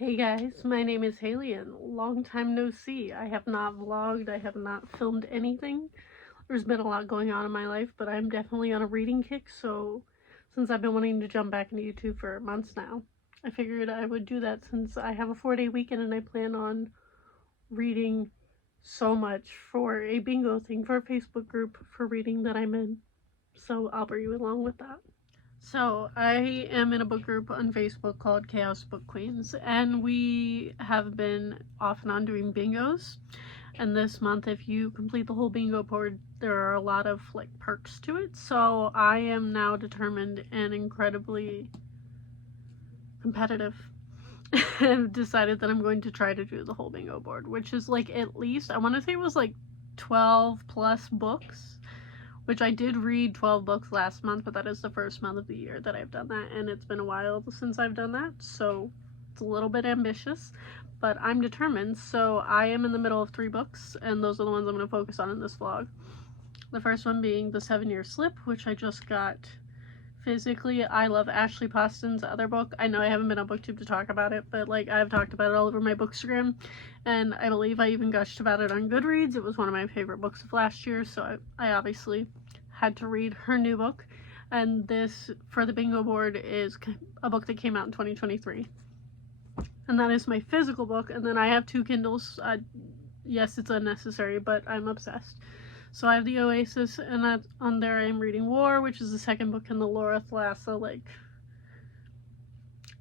Hey guys, my name is Haley and long time no see. I have not vlogged, I have not filmed anything. There's been a lot going on in my life, but I'm definitely on a reading kick, so since I've been wanting to jump back into YouTube for months now, I figured I would do that since I have a 4-day weekend and I plan on reading so much for a bingo thing for a Facebook group for reading that I'm in. So I'll bring you along with that. So I am in a book group on Facebook called Chaos Book Queens, and we have been off and on doing bingos. And this month, if you complete the whole bingo board, there are a lot of like perks to it. So I am now determined and incredibly competitive and decided that I'm going to try to do the whole bingo board, which is like at least, I want to say it was like 12 plus books. Which I did read 12 books last month, but that is the first month of the year that I've done that, and it's been a while since I've done that, so it's a little bit ambitious, but I'm determined. So I am in the middle of 3 books, and those are the ones I'm going to focus on in this vlog. The first one being The 7-Year Slip, which I just got physically. I love Ashley Poston's other book. I know I haven't been on BookTube to talk about it, but like I've talked about it all over my Bookstagram, and I believe I even gushed about it on Goodreads. It was one of my favorite books of last year, so I obviously had to read her new book. And this, for the bingo board, is a book that came out in 2023. And that is my physical book, and then I have 2 Kindles. Yes, it's unnecessary, but I'm obsessed. So I have the Oasis, and on there I'm reading War, which is the second book in the Laura Thalassa, like,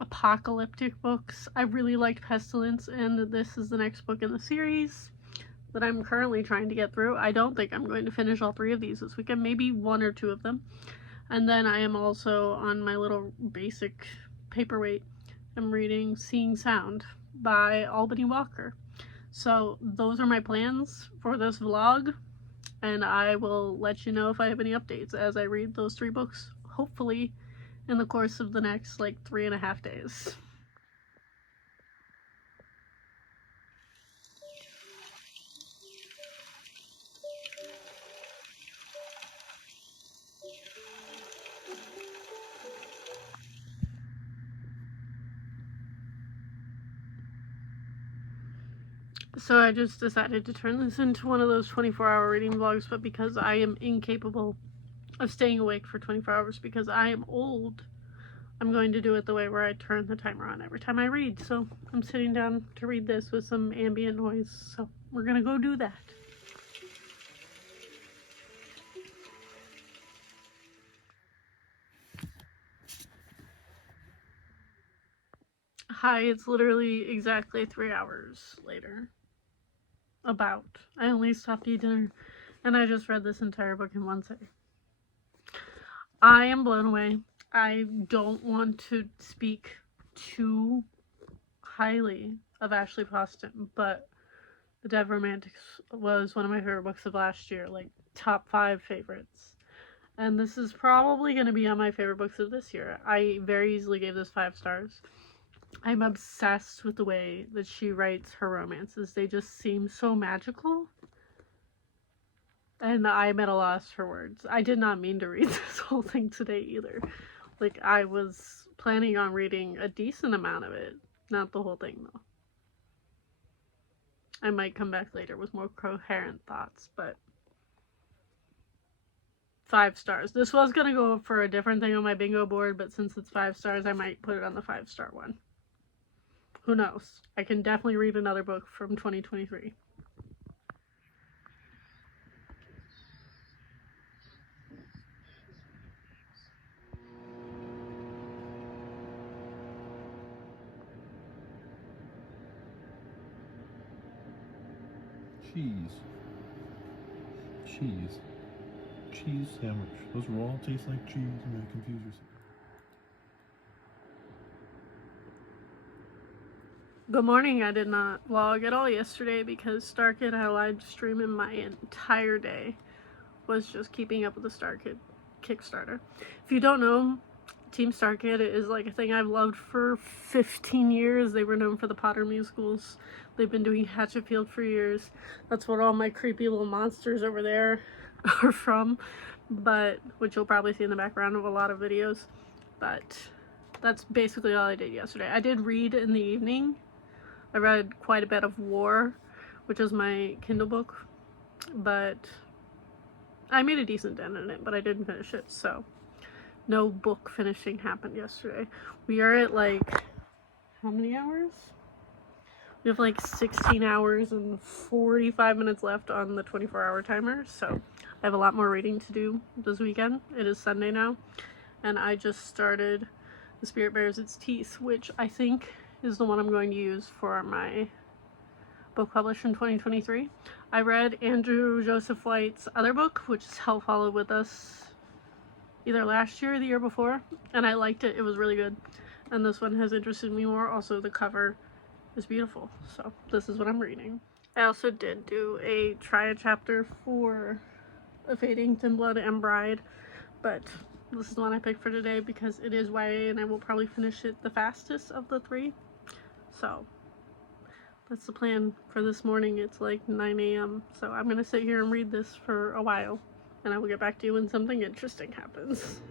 apocalyptic books. I really liked Pestilence, and this is the next book in the series that I'm currently trying to get through. I don't think I'm going to finish all 3 of these this weekend, maybe 1 or 2 of them. And then I am also on my little basic paperweight. I'm reading Seeing Sound by Albany Walker. So those are my plans for this vlog, and I will let you know if I have any updates as I read those 3 books, hopefully in the course of the next like 3.5 days. So I just decided to turn this into one of those 24-hour reading vlogs, but because I am incapable of staying awake for 24 hours because I am old, I'm going to do it the way where I turn the timer on every time I read. So I'm sitting down to read this with some ambient noise, so we're gonna go do that. Hi, it's literally exactly 3 hours later. About. I only stopped to eat dinner, and I just read this entire book in one sitting. I am blown away. I don't want to speak too highly of Ashley Poston, but The Dead Romantics was one of my favorite books of last year, like top 5 favorites. And this is probably going to be on my favorite books of this year. I very easily gave this 5 stars. I'm obsessed with the way that she writes her romances. They just seem so magical. And I'm at a loss for words. I did not mean to read this whole thing today either. Like, I was planning on reading a decent amount of it. Not the whole thing, though. I might come back later with more coherent thoughts, but 5 stars. This was going to go for a different thing on my bingo board, but since it's 5 stars, I might put it on the 5-star one. Who knows? I can definitely read another book from 2023. Cheese sandwich. Those raw taste like cheese. I'm gonna confuse yourself. Good morning. I did not vlog at all yesterday because Starkid had a live stream and my entire day was just keeping up with the Starkid Kickstarter. If you don't know, Team Starkid is like a thing I've loved for 15 years. They were known for the Potter musicals. They've been doing Hatchetfield for years. That's what all my creepy little monsters over there are from, but which you'll probably see in the background of a lot of videos. But that's basically all I did yesterday. I did read in the evening, I read quite a bit of War, which is my Kindle book, but I made a decent dent in it, but I didn't finish it, so no book finishing happened yesterday. We are at like, how many hours? We have like 16 hours and 45 minutes left on the 24-hour timer, so I have a lot more reading to do this weekend. It is Sunday now, and I just started The Spirit Bears Its Teeth, which I think is the one I'm going to use for my book published in 2023. I read Andrew Joseph White's other book, which is Hell Followed With Us, either last year or the year before, and I liked it. It was really good. And this one has interested me more. Also, the cover is beautiful, so this is what I'm reading. I also did do a try a chapter for A Fate Inked in Blood and Bride, but this is the one I picked for today because it is YA and I will probably finish it the fastest of the three. So that's the plan for this morning. It's like 9 a.m. So I'm gonna sit here and read this for a while, and I will get back to you when something interesting happens.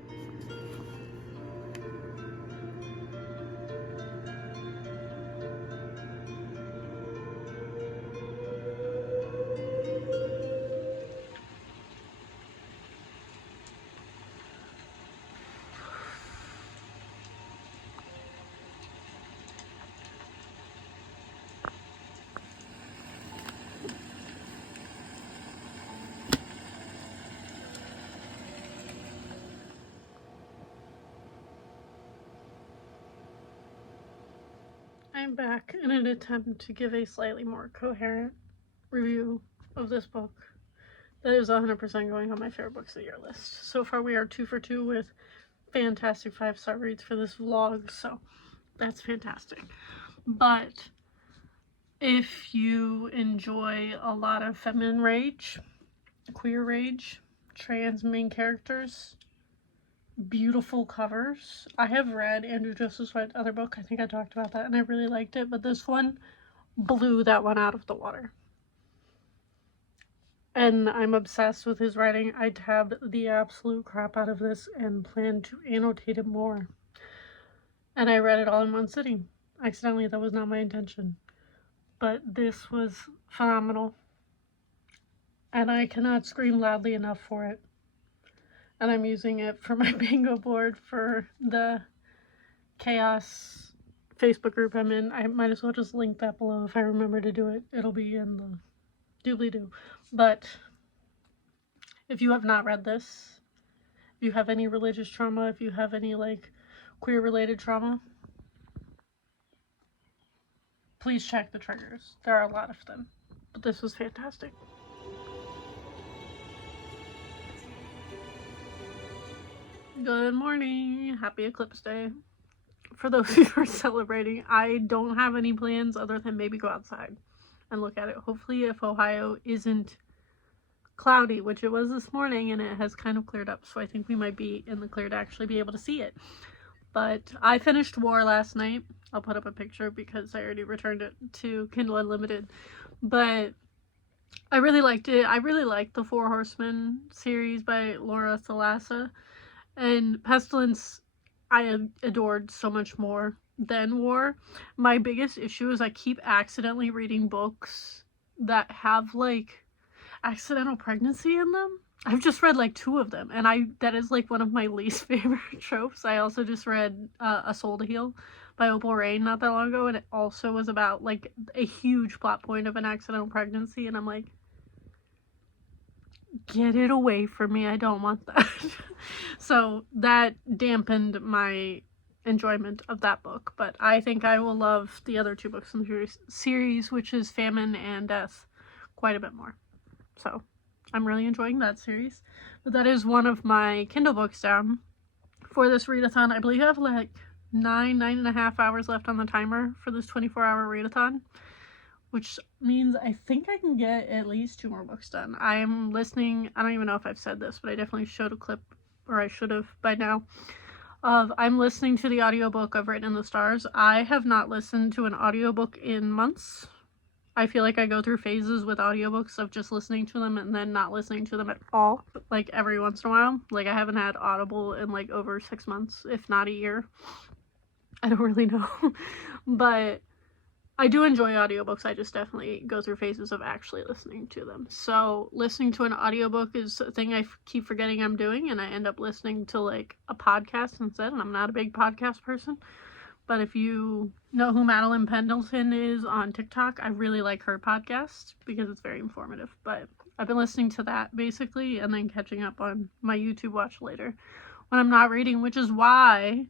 I'm back in an attempt to give a slightly more coherent review of this book that is 100% going on my favorite books of the year list. So far we are 2 for 2 with fantastic 5-star reads for this vlog, so that's fantastic. But if you enjoy a lot of feminine rage, queer rage, trans main characters, beautiful covers. I have read Andrew Joseph White's other book. I think I talked about that and I really liked it, but this one blew that one out of the water. And I'm obsessed with his writing. I tabbed the absolute crap out of this and plan to annotate it more. And I read it all in one sitting. Accidentally, that was not my intention. But this was phenomenal. And I cannot scream loudly enough for it. And I'm using it for my bingo board for the Chaos Facebook group I'm in. I might as well just link that below if I remember to do it. It'll be in the doobly-doo. But if you have not read this, if you have any religious trauma, if you have any like queer related trauma, please check the triggers. There are a lot of them. But this was fantastic. Good morning. Happy Eclipse Day. For those who are celebrating, I don't have any plans other than maybe go outside and look at it. Hopefully if Ohio isn't cloudy, which it was this morning, and it has kind of cleared up, so I think we might be in the clear to actually be able to see it. But I finished War last night. I'll put up a picture because I already returned it to Kindle Unlimited. But I really liked it. I really liked the Four Horsemen series by Laura Thalassa. And Pestilence, I adored so much more than War. My biggest issue is I keep accidentally reading books that have, like, accidental pregnancy in them. I've just read, like, 2 of them, and that is, like, one of my least favorite tropes. I also just read A Soul to Heal by Opal Rain not that long ago, and it also was about, like, a huge plot point of an accidental pregnancy, and I'm like, get it away from me, I don't want that. So that dampened my enjoyment of that book, but I think I will love the other 2 books in the series, which is Famine and Death, quite a bit more. So I'm really enjoying that series. But that is one of my Kindle books down for this readathon. I believe I have like 9.5 hours left on the timer for this 24-hour readathon, which means I think I can get at least 2 more books done. I'm listening, I don't even know if I've said this, but I definitely showed a clip, or I should have by now, of I'm listening to the audiobook of Written in the Stars. I have not listened to an audiobook in months. I feel like I go through phases with audiobooks of just listening to them and then not listening to them at all, like every once in a while. Like I haven't had Audible in like over 6 months, if not a year. I don't really know. But I do enjoy audiobooks. I just definitely go through phases of actually listening to them. So listening to an audiobook is a thing I keep forgetting I'm doing, and I end up listening to like a podcast instead, and I'm not a big podcast person. But if you know who Madeline Pendleton is on TikTok, I really like her podcast because it's very informative. But I've been listening to that basically, and then catching up on my YouTube watch later when I'm not reading, which is why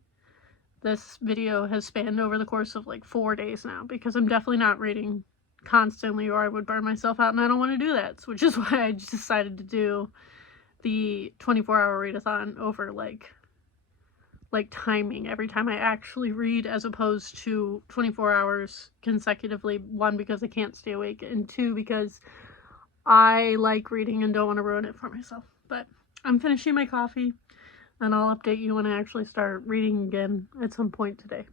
this video has spanned over the course of like 4 days now, because I'm definitely not reading constantly or I would burn myself out, and I don't want to do that, which is why I just decided to do the 24-hour readathon over like timing every time I actually read, as opposed to 24 hours consecutively. One, because I can't stay awake, and two, because I like reading and don't want to ruin it for myself. But I'm finishing my coffee, and I'll update you when I actually start reading again at some point today.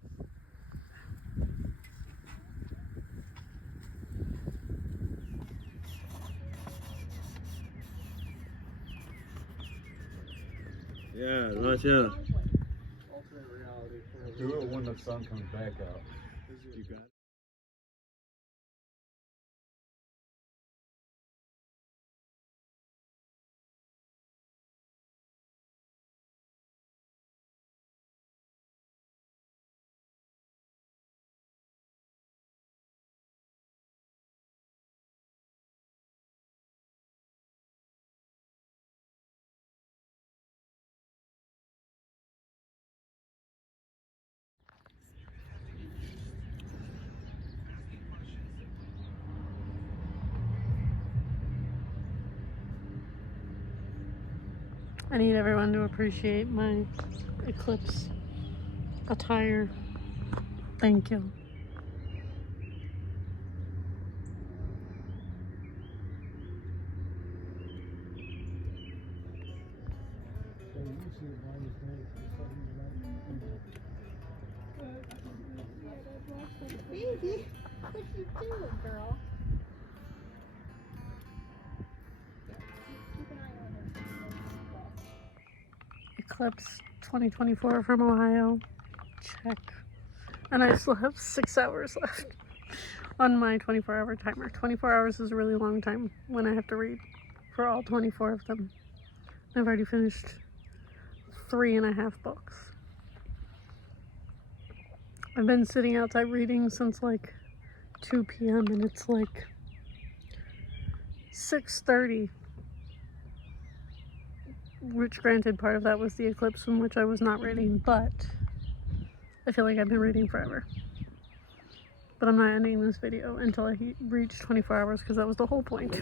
Yeah, right here. Alternate reality. Do it when the sun comes back out. You got it? I need everyone to appreciate my eclipse attire. Thank you. Baby, what you doing, girl? Keep an eye on her. Eclipse 2024 from Ohio. Check. And I still have 6 hours left on my 24-hour timer. 24 hours is a really long time when I have to read for all 24 of them. I've already finished 3.5 books. I've been sitting outside reading since like 2 p.m. and it's like 6:30. Which, granted, part of that was the eclipse in which I was not reading, but I feel like I've been reading forever. But I'm not ending this video until I reach 24 hours, because that was the whole point.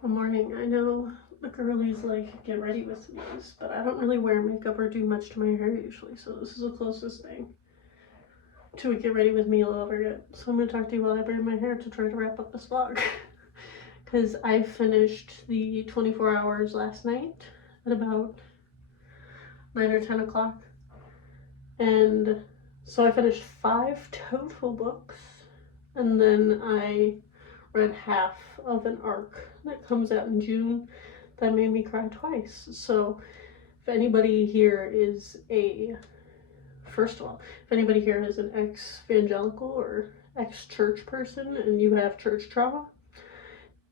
Good morning. I know the girlies like get ready with me, but I don't really wear makeup or do much to my hair usually, so this is the closest thing to a get ready with me I'll ever get. So I'm going to talk to you while I braid my hair to try to wrap up this vlog. Because I finished the 24 hours last night at about 9 or 10 o'clock. And so I finished 5 total books. And then I read half of an arc that comes out in June that made me cry twice. So if anybody here is first of all, if anybody here is an ex-evangelical or ex-church person and you have church trauma,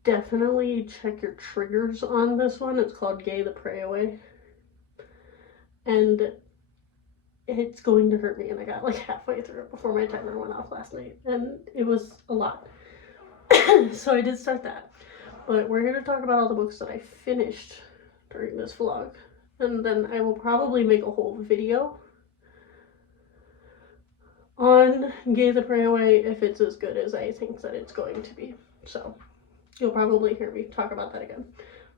definitely check your triggers on this one. It's called Gay the Pray Away. And it's going to hurt me, and I got like halfway through it before my timer went off last night, and it was a lot. So I did start that. But we're here to talk about all the books that I finished during this vlog. And then I will probably make a whole video on Gay the Pray Away if it's as good as I think that it's going to be. So you'll probably hear me talk about that again.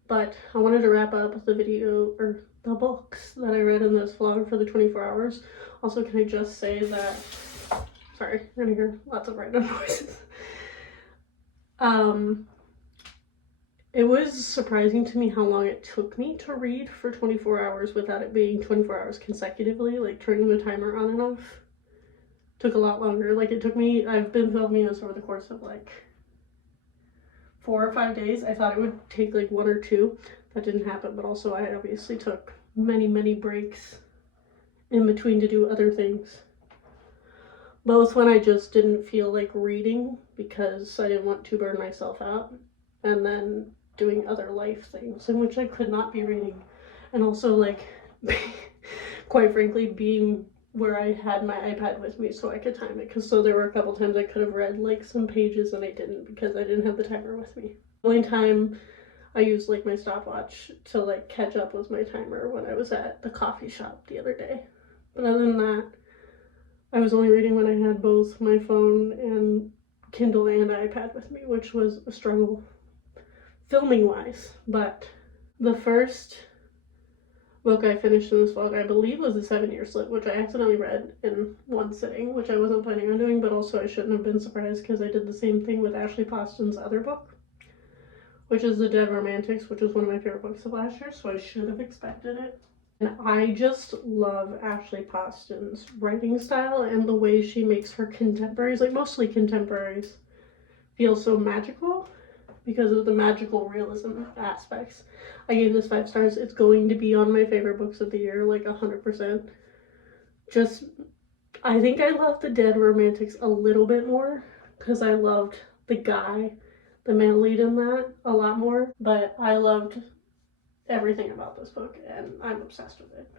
But I wanted to wrap up the video, or the books that I read in this vlog for the 24 hours. Also, can I just say that Sorry, you're gonna hear lots of random noises. It was surprising to me how long it took me to read for 24 hours without it being 24 hours consecutively, like turning the timer on and off. Took a lot longer. Like it took me, I've been filming this over the course of like 4 or 5 days. I thought it would take like 1 or 2. That didn't happen, but also I obviously took many breaks in between to do other things. Both when I just didn't feel like reading because I didn't want to burn myself out, and then doing other life things in which I could not be reading. And also like, quite frankly, being where I had my iPad with me so I could time it. Because so there were a couple times I could have read like some pages and I didn't because I didn't have the timer with me. The only time I used like my stopwatch to like catch up with my timer when I was at the coffee shop the other day. But other than that, I was only reading when I had both my phone and Kindle and iPad with me, which was a struggle filming wise. But the first book I finished in this vlog, I believe, was The 7-Year Slip, which I accidentally read in one sitting, which I wasn't planning on doing, but also I shouldn't have been surprised because I did the same thing with Ashley Poston's other book, which is The Dead Romantics, which was one of my favorite books of last year, so I should have expected it. And I just love Ashley Poston's writing style and the way she makes her contemporaries, like mostly contemporaries, feel so magical because of the magical realism aspects. I gave this 5 stars. It's going to be on my favorite books of the year, like 100%. Just, I think I loved The Dead Romantics a little bit more because I loved the guy, the male lead in that, a lot more. But I loved everything about this book and I'm obsessed with it.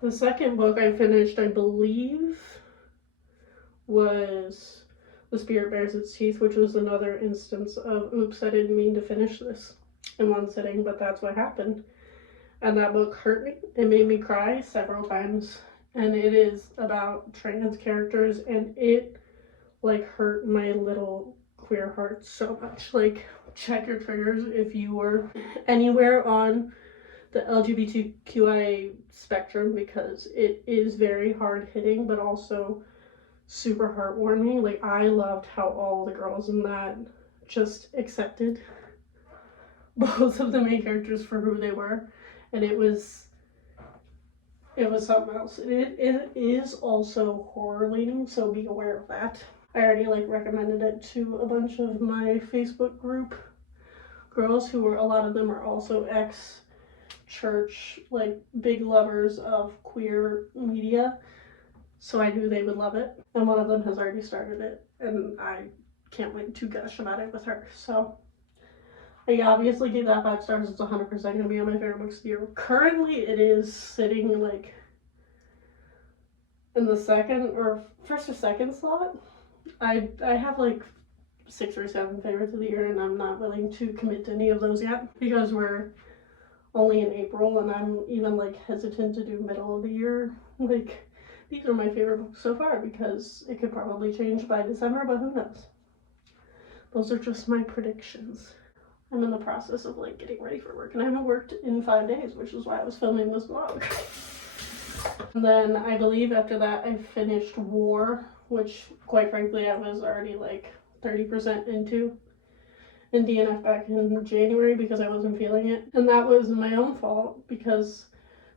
The second book I finished, I believe, was The Spirit Bears Its Teeth, which was another instance of, oops, I didn't mean to finish this in one sitting, but that's what happened. And that book hurt me. It made me cry several times. And it is about trans characters, and it like hurt my little queer heart so much. Like, check your triggers if you were anywhere on the LGBTQIA spectrum, because it is very hard hitting but also super heartwarming. Like, I loved how all the girls in that just accepted both of the main characters for who they were, and it was something else. It is also horror leaning, so be aware of that. I already like recommended it to a bunch of my Facebook group girls who were, a lot of them are also ex-church, like big lovers of queer media, so I knew they would love it. And one of them has already started it, and I can't wait to gush about it with her. So I obviously gave that 5 stars. It's 100% going to be on my favorite books of the year. Currently, it is sitting like in the first or second slot. I have like 6 or 7 favorites of the year, and I'm not willing to commit to any of those yet because we're only in April, and I'm even like hesitant to do middle of the year. Like, these are my favorite books so far because it could probably change by December, but who knows? Those are just my predictions. I'm in the process of like getting ready for work, and I haven't worked in 5 days, which is why I was filming this vlog. And then I believe after that I finished War, which quite frankly I was already like 30% into in DNF back in January because I wasn't feeling it. And that was my own fault because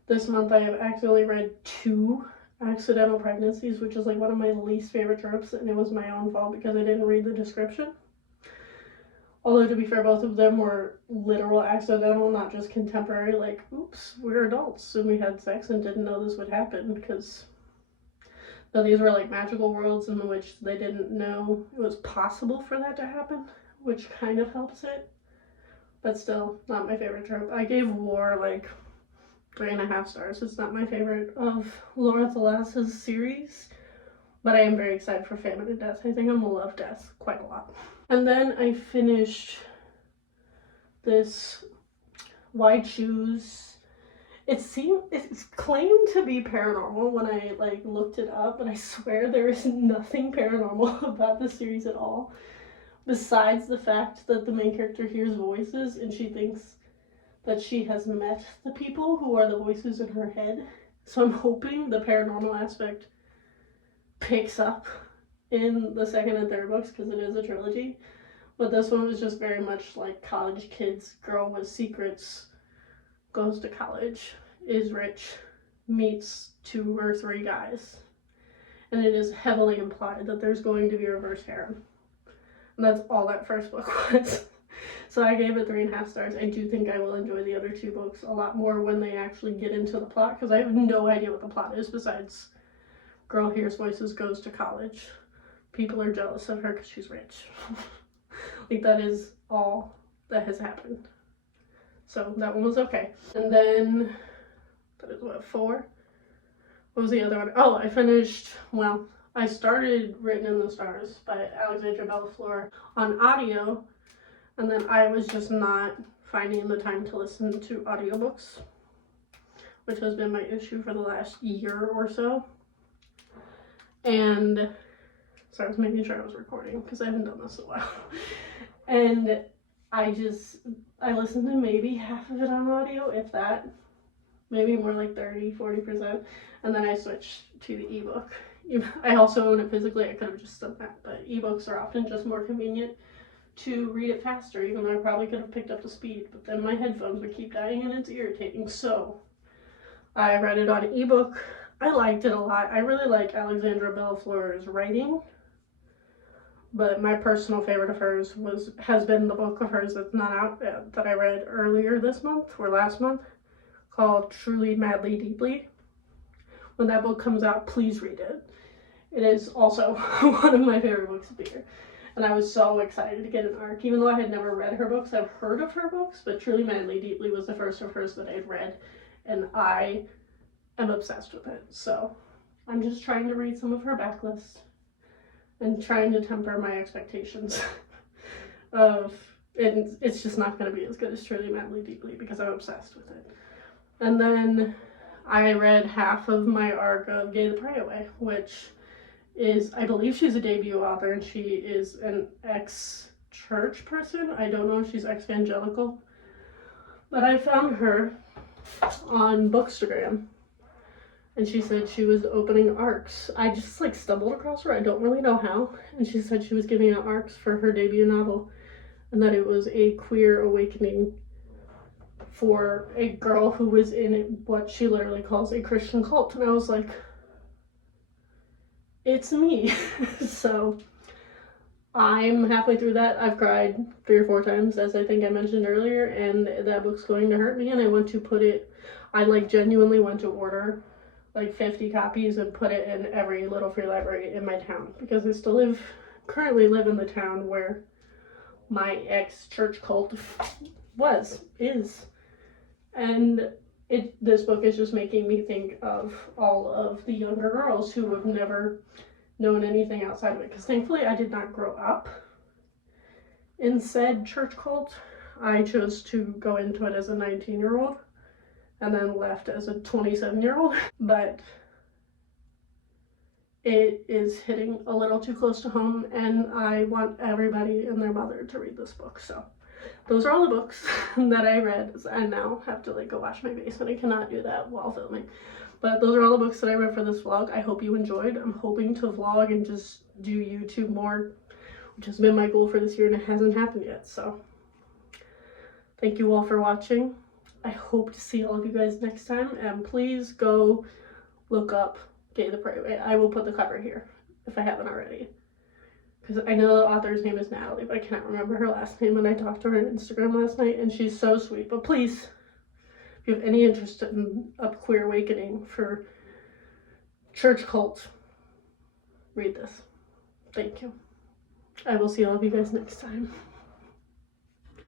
this month I have accidentally read 2 accidental pregnancies, which is like one of my least favorite tropes, and it was my own fault because I didn't read the description. Although, to be fair, both of them were literal accidental, not just contemporary, like, oops, we're adults and we had sex and didn't know this would happen, because though these were like magical worlds in which they didn't know it was possible for that to happen, which kind of helps it, but still not my favorite trope. I gave War like 3.5 stars. It's not my favorite of Laura Thalas's series, but I am very excited for Famine and Death. I think I'm gonna love Death quite a lot. And then I finished this Why Choose. It's claimed to be paranormal when I like looked it up, but I swear there is nothing paranormal about this series at all, besides the fact that the main character hears voices and she thinks that she has met the people who are the voices in her head. So I'm hoping the paranormal aspect picks up in the second and third books because it is a trilogy. But this one was just very much like college kids, girl with secrets, goes to college, is rich, meets 2 or 3 guys. And it is heavily implied that there's going to be a reverse harem. And that's all that first book was. So I gave it 3.5 stars. I do think I will enjoy the other 2 books a lot more when they actually get into the plot, because I have no idea what the plot is besides girl hears voices, goes to college. People are jealous of her because she's rich. Like, that is all that has happened. So that one was okay. And then, that is what, 4? What was the other one? Oh, I started Written in the Stars by Alexandra Bellafleur on audio, and then I was just not finding the time to listen to audiobooks, which has been my issue for the last year or so. And so I was making sure I was recording because I haven't done this in a while. And I listened to maybe half of it on audio, if that, maybe more like 30-40%, and then I switched to the ebook. I also own it physically. I could have just done that, but ebooks are often just more convenient to read it faster, even though I probably could have picked up the speed, but then my headphones would keep dying and it's irritating. So I read it on ebook. I liked it a lot. I really like Alexandra Bellafleur's writing, but my personal favorite of hers has been the book of hers that's not out that I read earlier this month or last month, called Truly, Madly, Deeply. When that book comes out, please read it. It is also one of my favorite books of the year. And I was so excited to get an ARC, even though I had never read her books. I've heard of her books, but Truly, Madly, Deeply was the first of hers that I'd read, and I am obsessed with it. So I'm just trying to read some of her backlist and trying to temper my expectations of, and it's just not going to be as good as Truly, Madly, Deeply because I'm obsessed with it. And then I read half of my arc of Gay the Pray Away, which is, I believe she's a debut author, and she is an ex-church person. I don't know if she's ex-evangelical, but I found her on Bookstagram, and she said she was opening arcs. I just stumbled across her. I don't really know how, and she said she was giving out arcs for her debut novel, and that it was a queer awakening for a girl who was in what she literally calls a Christian cult. And I was like, it's me. So I'm halfway through that. I've cried 3 or 4 times, as I think I mentioned earlier, and that book's going to hurt me, and I want to put it, I genuinely want to order 50 copies and put it in every little free library in my town, because I still currently live in the town where my ex-church cult is. And this book is just making me think of all of the younger girls who have never known anything outside of it. Because thankfully I did not grow up in said church cult. I chose to go into it as a 19-year-old and then left as a 27-year-old. But it is hitting a little too close to home, and I want everybody and their mother to read this book. So those are all the books that I read. I now have to go wash my basement. I cannot do that while filming. But those are all the books that I read for this vlog. I hope you enjoyed. I'm hoping to vlog and just do YouTube more, which has been my goal for this year, and it hasn't happened yet. So thank you all for watching. I hope to see all of you guys next time, and please go look up Gay the Pray Away. I will put the cover here if I haven't already, because I know the author's name is Natalie, but I can't remember her last name, and I talked to her on Instagram last night, and she's so sweet. But please, if you have any interest in a queer awakening for church cult, read this. Thank you. I will see all of you guys next time.